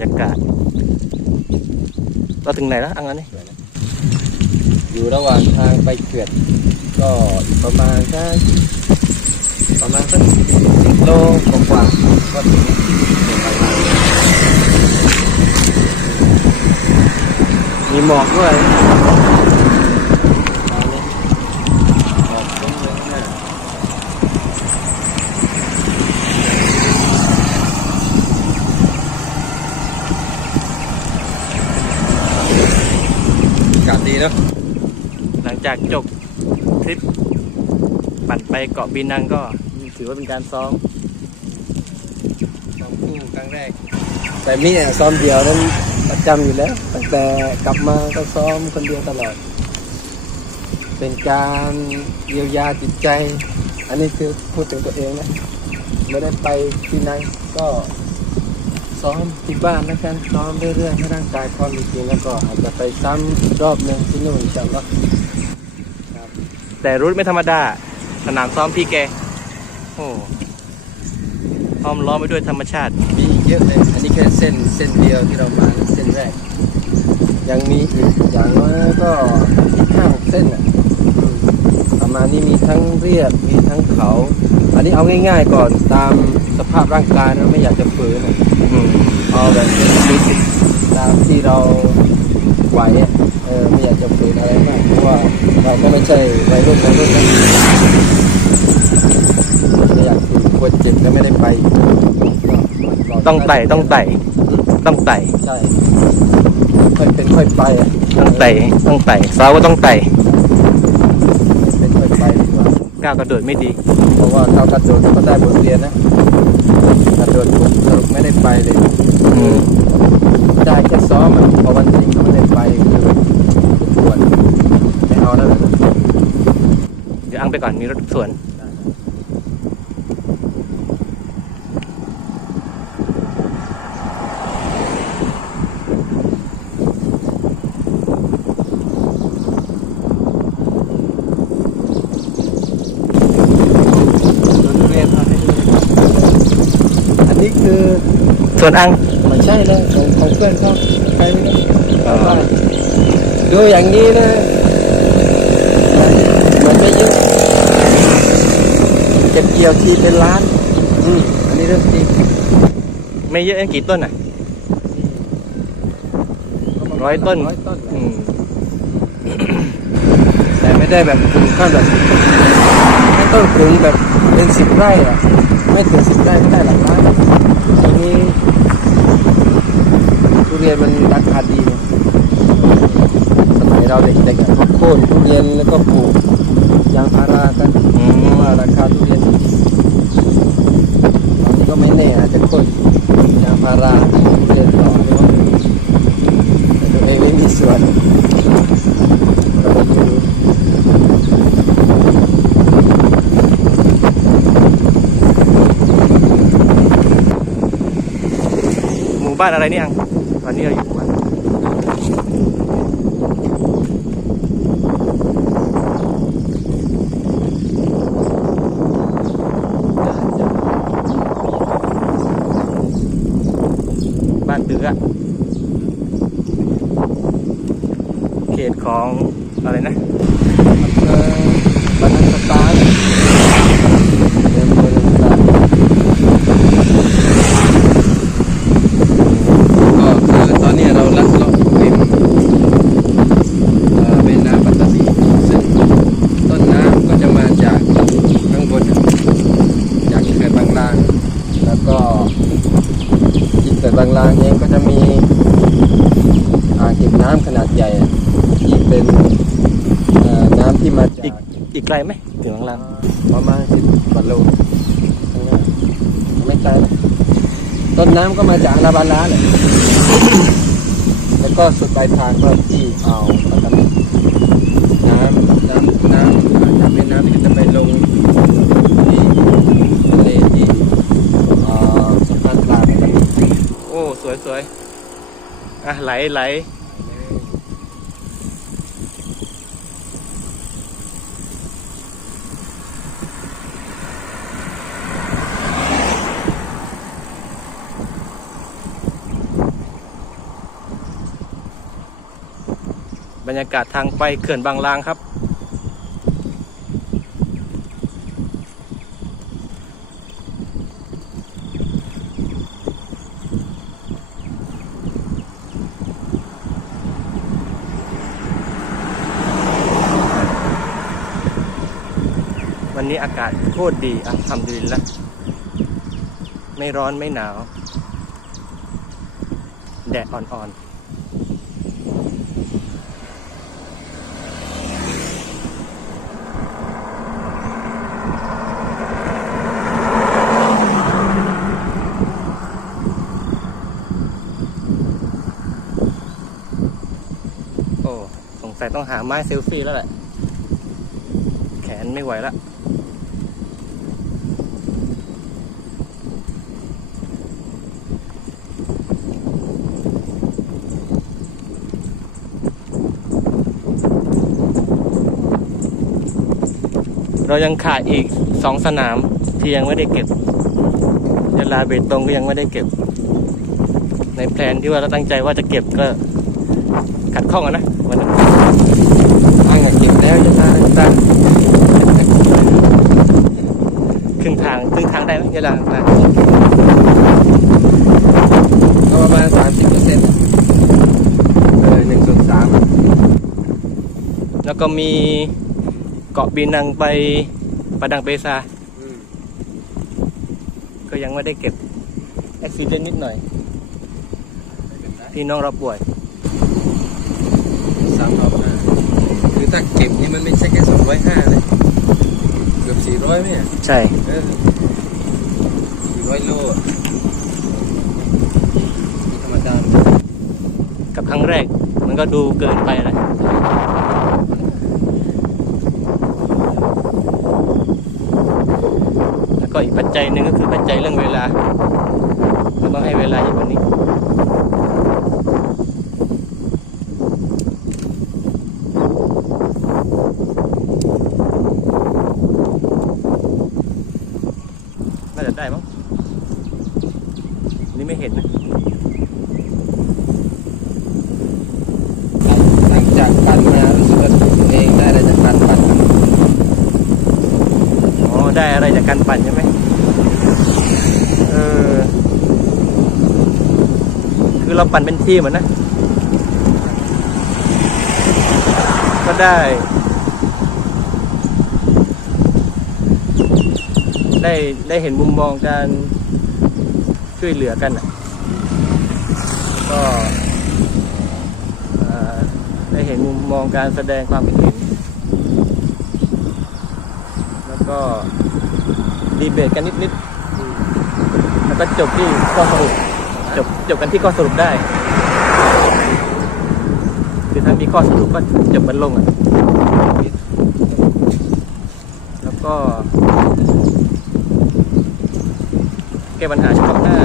รยากาศ เราถึงไหนแล้วอังนั้นนี่อยู่ระหว่างทางไปเขื่อนก็ประมาณสักประมาณสักสิบโลกว่าๆก็ถึงมีหมอกด้วยตอนนี้หมอกเยอะๆนะ อากาศดี เนอะหลังจากจบทริปปั่นไปเกาะปีนังก็ถือว่าเป็นการซ้อมซ้อมคู่ครั้งแรก แต่นี่เนี่ยซ้อมเดียวนั้นประจำอยู่แล้วตั้งแต่กลับมาก็ซ้อมคนเดียวตลอด เป็นการเยียวยาจิตใจ อันนี้คือพูดถึงตัวเองนะ ไม่ได้ไปที่ไหนก็ ซ้อมที่บ้านแล้วกันซ้อมเรื่อยๆให้ร่างกายพร้อมจริงๆแล้วก็อาจจะไปซ้ำอีกรอบหนึ่งที่นู่นจังว่าแต่รูทไม่ธรรมดา สนามซ้อมพี่แก โอ้ห้อมล้อมไปด้วยธรรมชาติมีอีกเยอะเลย อันนี้แค่เส้นเส้นเดียวที่เรามาเส้นแรก ยังมีอีกอย่างน้อยก็อีกห้าหกเส้นอะอืมประมาณนี้มีทั้งเรียบมีทั้งเขา อันนี้เอาง่าย ๆ ก่อนตามสภาพร่างกายเราไม่อยากจะฝืนอะอืม เอาแบบเป็นมิสิตามที่เราไหวอะเออไม่อยากจะฝืนอะไรมากเพราะว่าเราก็ไม่ใช่วัยรุ่นวัยรุ่นนะไม่อยากฝืนกลัวเจ็บก็ไม่ได้ไปก็ต้องไต่ต้องไต่ต้องไต่ใช่ค่อยเป็นค่อยไปอะต้องไต่ต้องไต่ซ้อมก็ต้องไต่ เป็นค่อยไปดี กว่าก้าวกระโดดไม่ดี เพราะว่าเรากระโดดก็ได้บทเรียนนะกระโดดปุ๊บสรุปไม่ได้ไปเลยอืมได้แค่ซ้อมอะพอวันจริงก็ไม่ได้ไปคือปวดไม่เอาแล้วนะ เดี๋ยวอังไปก่อนมีรถสวน ทุเรียนเอาให้ดูอั นนี้คือส่วนอังไม่ใช่เลยของของเพื่อนเขาใครไม่รู้เอาไปดูอย่างนี้นะมันไม่เยอะเก็บเกี่ยวทีเป็นล้านอืมอันนี้เรื่องจริงไม่เยอะกี่ต้นอะร้อยต้นร้อยต้นอืมแต่ไม่ได้แบบถึงขั้นแบบไม่ต้องถึงแบบเป็นสิบไร่อะไม่ถึงสิบไร่ก็ได้หลักล้านที นี้ทุเรียนมันราคาดีสมัยเราเด็กๆอะเขาโค่นทุเรียนแล้วก็ปลูกยางพารากันอืมว่าราคาทุเรียนตอนนี้ก็ไม่แน่อาจจะโค่นยางพาราทุเรียนต่อหรือว่าแต่ตัวเองไม่มีส่วนเราก็ไม่รู้ หมู่ บ้านอะไรเนี่อังตอนนี้เราอยู่บ้านบ้านเตือเขตของอะไรนะ เอ่อบรรณสถานเดินบรรณสถานก็คือตอนนี้เราลัดเลาะริมเอ่อแม่น้ำปัตตานีซึ่งต้นน้ำก็จะมาจากข้างบนน่ะจากเขื่อนบางลาง แล้วก็ที่เขื่อนบางลางเองก็จะมีอ่างเก็บน้ำขนาดใหญ่อะที่เป็นเอ่อน้ำที่มาจาก อีกอีก ไกลไหมถึงข้างล่าง ประมาณสิบกว่าโลข้างหน้าไม่ไกลต้นน้ำก็มาจากอาราบาลาแหละแล้วก็สุดปลายทางก็ที่อ่าวปัตตานีน้ำน้ำน้ำจากแม่น้ำนี่จะไปลงที่ทะเลที่สะพานปลาปัตตานีโอ้ สวยสวยอะไหลไหล บรรยากาศทางไปเขื่อนบางลางครับ วันนี้อากาศโคตรดีอะทำดีแล้วไม่ร้อนไม่หนาว แดดอ่อนๆ โอ้ สงสัย ต้องหาไม้เซลฟี่แล้วแหละ แขนไม่ไหวละเรายังขาดอีกสองสนามที่ยังไม่ได้เก็บยะลาเบตงก็ยังไม่ได้เก็บ ในแพลนที่ว่าเราตั้งใจว่าจะเก็บก็ขัดข้องอะนะ ทางเก็บแล้วจะมาตั้งครึ่งทางครึ่งทางได้ไหมยะลามาก็ประมาณสามสิบเปอร์เซ็นต์เออหนึ่งส่วนสามแล้วก็มีเกาะบีนังไปประดังเปซา ก็ยังไม่ได้เก็บอุบิเหตุนิดหน่อย พี่น้องเราป่วย สามรอบห้า คือถ้าเก็บนี่มันไม่ใช่แค่สองร้อยห้าเลยเกือบสี่ร้อยไหมอะใช่ เออสี่ร้อยโลอะมีธรรมดากับครั้งแรกมันก็ดูเกินไปนะแล้วก็อีกปัจจัยหนึ่งก็คือปัจจัยเรื่องเวลาเราต้องให้เวลาอยู่กว่านี้น่าจะได้มั้งอันนี่ไม่เห็นนะ หลังจากปั่นมารู้สึกว่าตัวเองได้อะไรจากการปั่น อ๋อ ได้อะไรจากการปั่นใช่ไหมเออ คือ เราปั่นเป็นทีมเหมือนนะ ก็ได้ ได้ได้เห็นมุมมองการช่วยเหลือกันอะก็ได้เห็นมุมมองการแสดงความคิดเห็น แล้วก็ดีเบตกันนิดๆ แล้วก็จบที่ข้อสรุป จบจบกันที่ข้อสรุปได้ คือถ้ามีข้อสรุปก็จบมันลงอะแล้วก็ แก้ปัญหาเฉพาะหน้า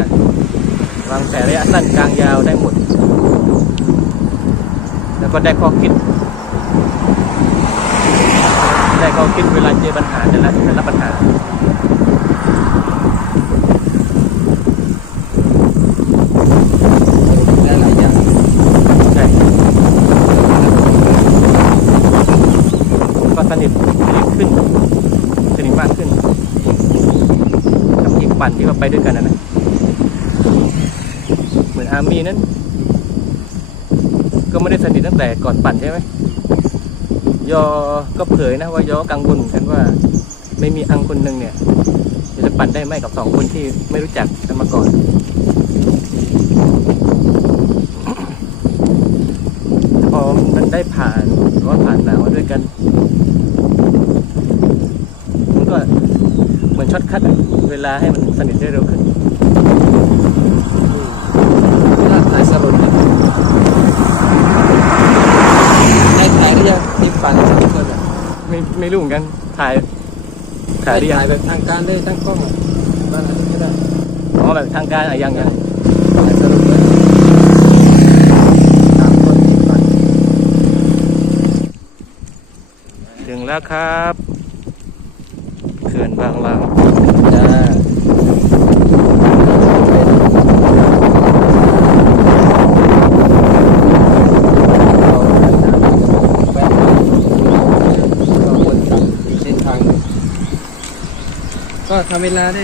วางแผนระยะสั้นกลางยาวได้หมด แล้วก็ได้ข้อคิด ได้ข้อคิดเวลาเจอปัญหาแต่ละแต่ละปัญหา ได้หลายอย่าง ใช่ ก็สนิทสนิทขึ้น สนิทมากขึ้น กับอีก ปั่นที่ว่าไปด้วยกันนะนะเหมือนอาร์มี่นั้น ก็ไม่ได้สนิทตั้งแต่ก่อนปั่นใช่ไหมยอก็เผยนะว่ายอกังวลเหมือนกันว่า ไม่มีอังคนหนึ่งเนี่ยจะปั่นได้ไหมกับสองคนที่ไม่รู้จักกันมาก่อนพอมันได้ผ่านหรือว่าผ่านหนาวด้วยกันมันก็ เหมือนช็อตคัดอะเวลาให้มันสนิทได้เร็วขึ้นถ้าถ่ายสรุปเนี่ยได้ถ่ายหรือยังทีมปั่นทุกคนอะไม่ไม่รู้เหมือนกัน ถ่าย ถ่ายหรือยังถ่ายแบบทางการเลยตั้งกล้องอะบ้านอะไรก็ได้อ๋อแบบทางการอะยังยังถ่ายสรุปเลยสามคนทีมปั่นถึงแล้วครับ คืนบ้างบ้างจ้าก็ทำเวลาได้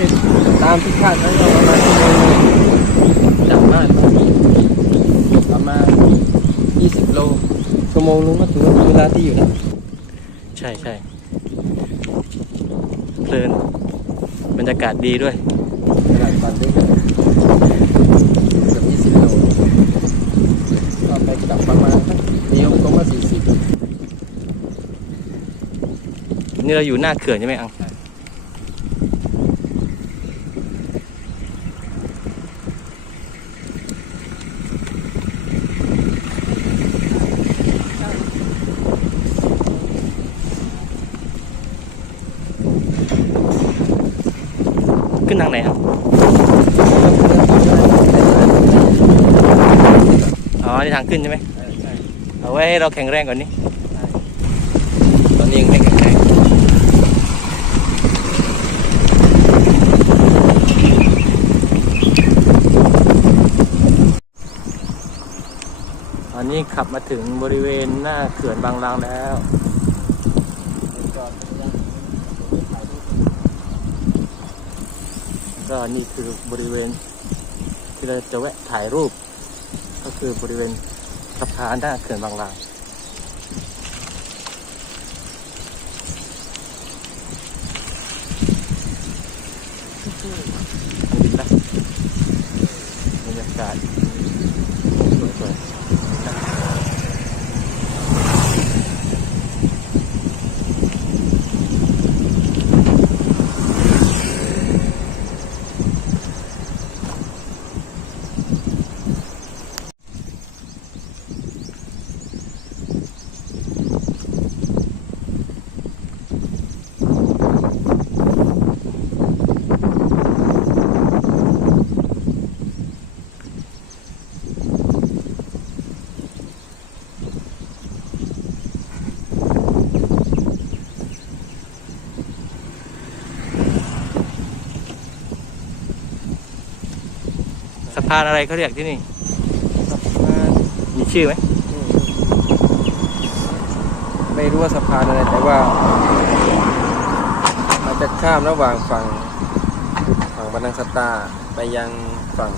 ตามที่คาดไว้ก็ประมาณชั่วโมงจากบ้านประมาณ 20 โลชั่วโมงลุงก็ถือว่าเวลาที่อยู่นะ ใช่ใช่ เพลิน บรรยากาศดีด้วยขนาดก่อนด้วยกันเกือบ20โลก็ไปกลับประมาณสักเดียวก็มา40นี่เราอยู่หน้าเขื่อนใช่ไหมอัง ขึ้นทางไหนครับ อ๋อ นี่ทางขึ้นใช่ไหมเอาไว้ให้เราแข็งแรงก่อนนี้ ตอนนี้ยังไม่แข็งแรงตอนนี้ขับมาถึงบริเวณหน้าเขื่อนบางลางแล้ว ก็นี่คือบริเวณ ที่เราจะแวะถ่ายรูป ก็คือบริเวณสะพานหน้าเขื่อนบางลางบรรยากาศสวยๆานอะไรเขาเรียกที่นี่สะพานมีชื่อไหมไม่รู้ว่าสะพานอะไรแต่ว่ามันจะข้ามระหว่างฝั่งฝั่งบรรนังสตาไปยังฝั่ง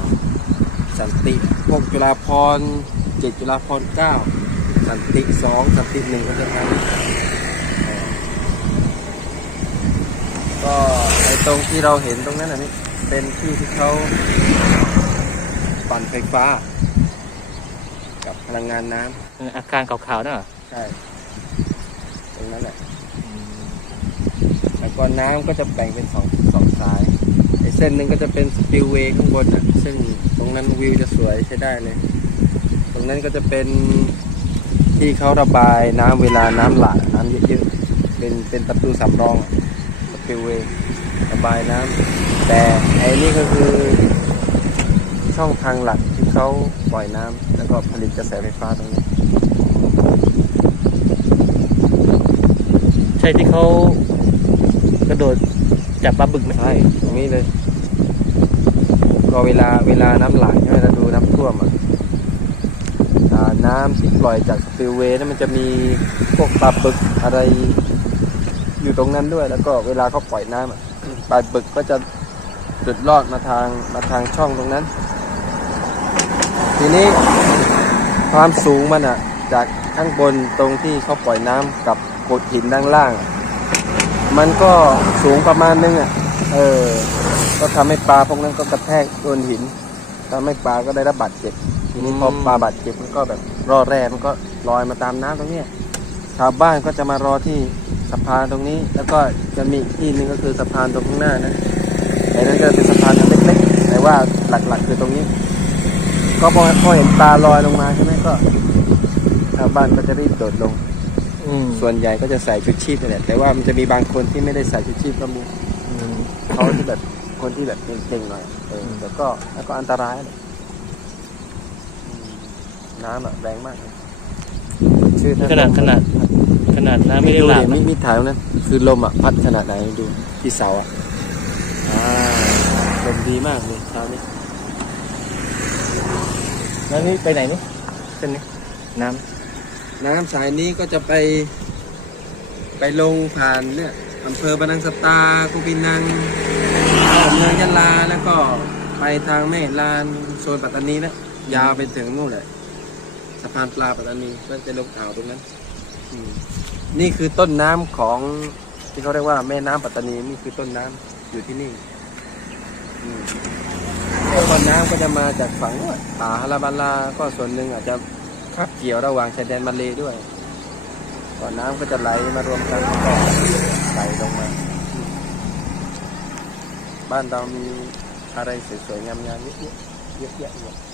สันติพวกจุฬาพรเจ็ดจุฬาพรเก้าสันติสองสันติหนึ่งก็จะทาก็ไอตรงที่เราเห็นตรงนั้นนะนี่เป็นที่ที่เขา ปั่นไฟฟ้า กับพลังงานน้ำอาการขาวๆน่ะเหรอใช่ตรงนั้นแหละแล้วก็น้ำก็จะแบ่งเป็นสองสองสายไอ้เส้นหนึ่งก็จะเป็นสปิลเวย์ข้างบนอะซึ่งตรงนั้นวิวจะสวยใช้ได้เลย ตรงนั้นก็จะเป็นที่เขาระบายน้ำเวลาน้ำหลากน้ำเยอะๆเป็นเป็นประตูสำรองสปิลเวย์ระบายน้ำแต่ไอ้นี่ก็คือ ช่องทางหลักที่เขาปล่อยน้ำแล้วก็ผลิตกระแสไฟฟ้าตรงนี้ ใช่ที่เขากระโดดจับปลาบึกไหมใช่ตรงนี้เลยก็เวลาเวลาน้ำหลากใช่ไหมเราดูน้ำท่วมอะอ่าน้ำที่ปล่อยจากสปิลเวย์นั้นมันจะมีพวกปลาบึกอะไรอยู่ตรงนั้นด้วย แล้วก็เวลาเขาปล่อยน้ำอะปลาบึกก็จะหลุดลอดมาทางมาทางช่องตรงนั้น ทีนี้ความสูงมันอะจากข้างบนตรงที่เขาปล่อยน้ำกับโขดหินด้านล่าง มันก็สูงประมาณนึงอะเออ ก็ทำให้ปลาพวกนั้นก็กระแทกโดนหินทำให้ปลาก็ได้รับบาดเจ็บทีนี้พอปลาบาดเจ็บมันก็แบบรอแร่มันก็ลอยมาตามน้ำตรงเนี้ยชาวบ้านก็จะมารอที่สะพานตรงนี้ แล้วก็จะมีอีกที่หนึ่งก็คือสะพานตรงข้างหน้านะไอ้นั่นก็เป็นสะพานเล็กๆแต่ว่าหลักๆคือตรงนี้ ก็พอพอเห็นปลาลอยลงมาใช่ไหมก็ชาวบ้านก็จะรีบโดดลง อืมส่วนใหญ่ก็จะใส่ชุดชีพนี่แหละแต่ว่ามันจะมีบางคนที่ไม่ได้ใส่ชุดชีพก็มีอืม เขาที่แบบคนที่แบบเก่งๆหน่อยเออแต่ก็แล้วก็อันตรายแหละอืมน้ำอะแรงมากเลยชื่อท่ขนาดขนาดขนาดน้ำไม่ได้ดูหลากดินะ มีมีถ่ายตรงนั้นคือลมอะพัดขนาดไหนดูที่เสาอะอ่าลมดีมากเลยเช้านี้ แล้วนี่ไปไหนนี่เส้นนี้น้น้ำสายนี้ก็จะไป ไปลงผ่านเนี่ยอำเภอบานังสตากุปินังเมืองยะลาแล้วก็ไปทางแม่ลานโซนปัตตานีแล้วยาวไปถึงนู่นเลยสะพานปลาปัตตานีก็จะลงอ่าวตรงนั้นอืมนี่คือต้นน้ำของที่เขาเรียกว่าแม่น้ำปัตตานีนี่คือต้นน้ำอยู่ที่นี่อื มต้นน้ำก็จะมาจากฝั่งป่าฮาราบาลา ก็ส่วนหนึ่งอาจจะคับเกี่ยวระหว่างชายแดนมาเลด้วยก่อนน้ำก็จะไหลมารวมกันแล้วก็ไหลลงมา บ้านเรามีอะไรสวยๆงามๆเยอะๆเยอะแยะ